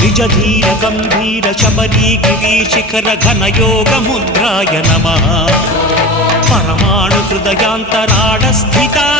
निजधीर गम्भीरशपदी गिरीशिखरघनयोगमुद्ग्राय नमः परमाणुहृदयान्तराणस्थिता